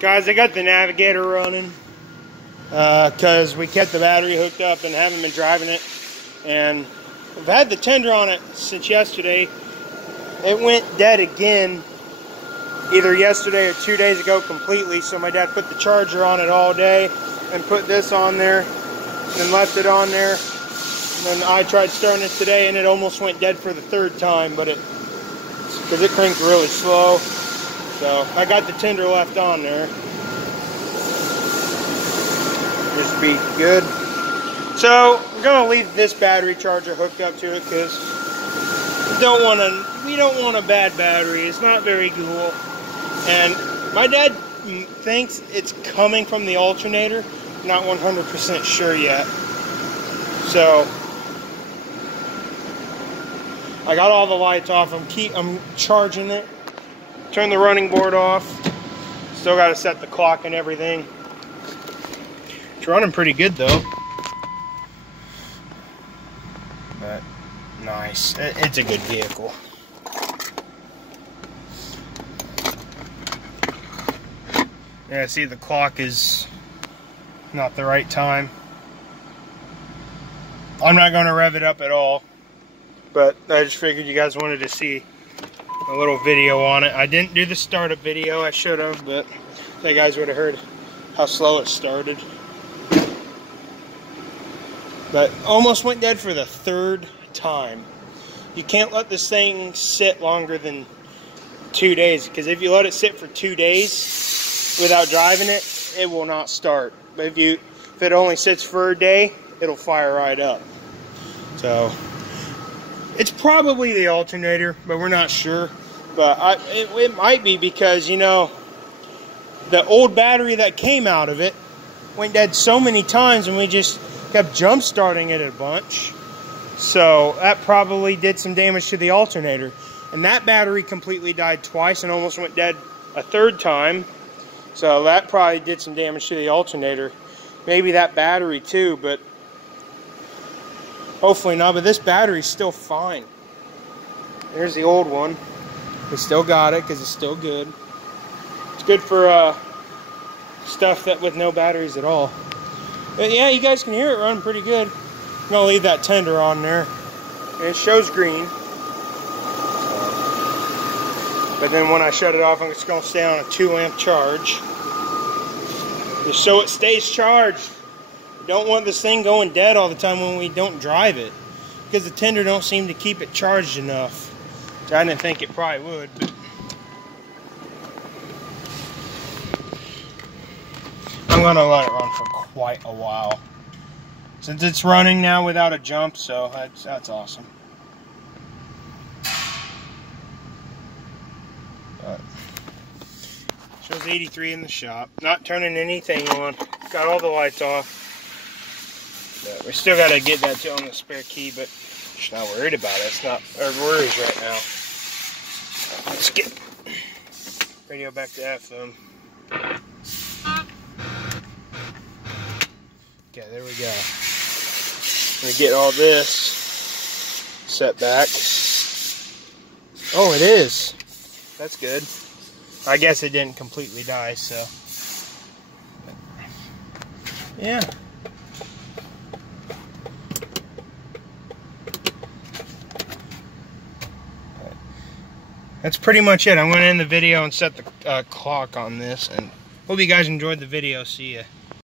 Guys, I got the Navigator running because we kept the battery hooked up and haven't been driving it. And I've had the tender on it since yesterday. It went dead again either yesterday or 2 days ago completely. So my dad put the charger on it all day and put this on there and then left it on there. And then I tried starting it today and it almost went dead for the third time, but because it cranked really slow. So I got the tender left on there. Just to be good. So we're gonna leave this battery charger hooked up to it because we don't want a bad battery. It's not very cool. And my dad thinks it's coming from the alternator. Not 100% sure yet. So I got all the lights off. I'm charging it. Turn the running board off. Still got to set the clock and everything. It's running pretty good though. But nice. It's a good vehicle. Yeah, see the clock is not the right time. I'm not going to rev it up at all. But I just figured you guys wanted to see a little video on it. I didn't do the startup video. I should have, but you guys would have heard how slow it started. But almost went dead for the third time. You can't let this thing sit longer than 2 days, because if you let it sit for 2 days without driving it, it will not start. But if it only sits for a day, it'll fire right up. So it's probably the alternator, but we're not sure. But it might be because, you know, the old battery that came out of it went dead so many times and we just kept jump starting it a bunch. So that probably did some damage to the alternator. And that battery completely died twice and almost went dead a third time. So that probably did some damage to the alternator. Maybe that battery too, but hopefully not. But this battery's still fine. There's the old one. We still got it because it's still good. It's good for stuff that with no batteries at all. But yeah, you guys can hear it running pretty good. I'm gonna leave that tender on there, and it shows green. But then when I shut it off, I'm just gonna stay on a 2-amp charge, just so it stays charged. We don't want this thing going dead all the time when we don't drive it, because the tender don't seem to keep it charged enough. I didn't think it probably would, but I'm gonna let it run for quite a while. Since it's running now without a jump, so that's awesome. But shows 83 in the shop. Not turning anything on. Got all the lights off. But we still gotta get that on the spare key, but just not worried about it. It's not our worries right now. Let's get radio back to FM. Okay, there we go. We get all this set back. Oh, it is. That's good. I guess it didn't completely die, so yeah. That's pretty much it. I'm going to end the video and set the clock on this, and hope you guys enjoyed the video. See ya.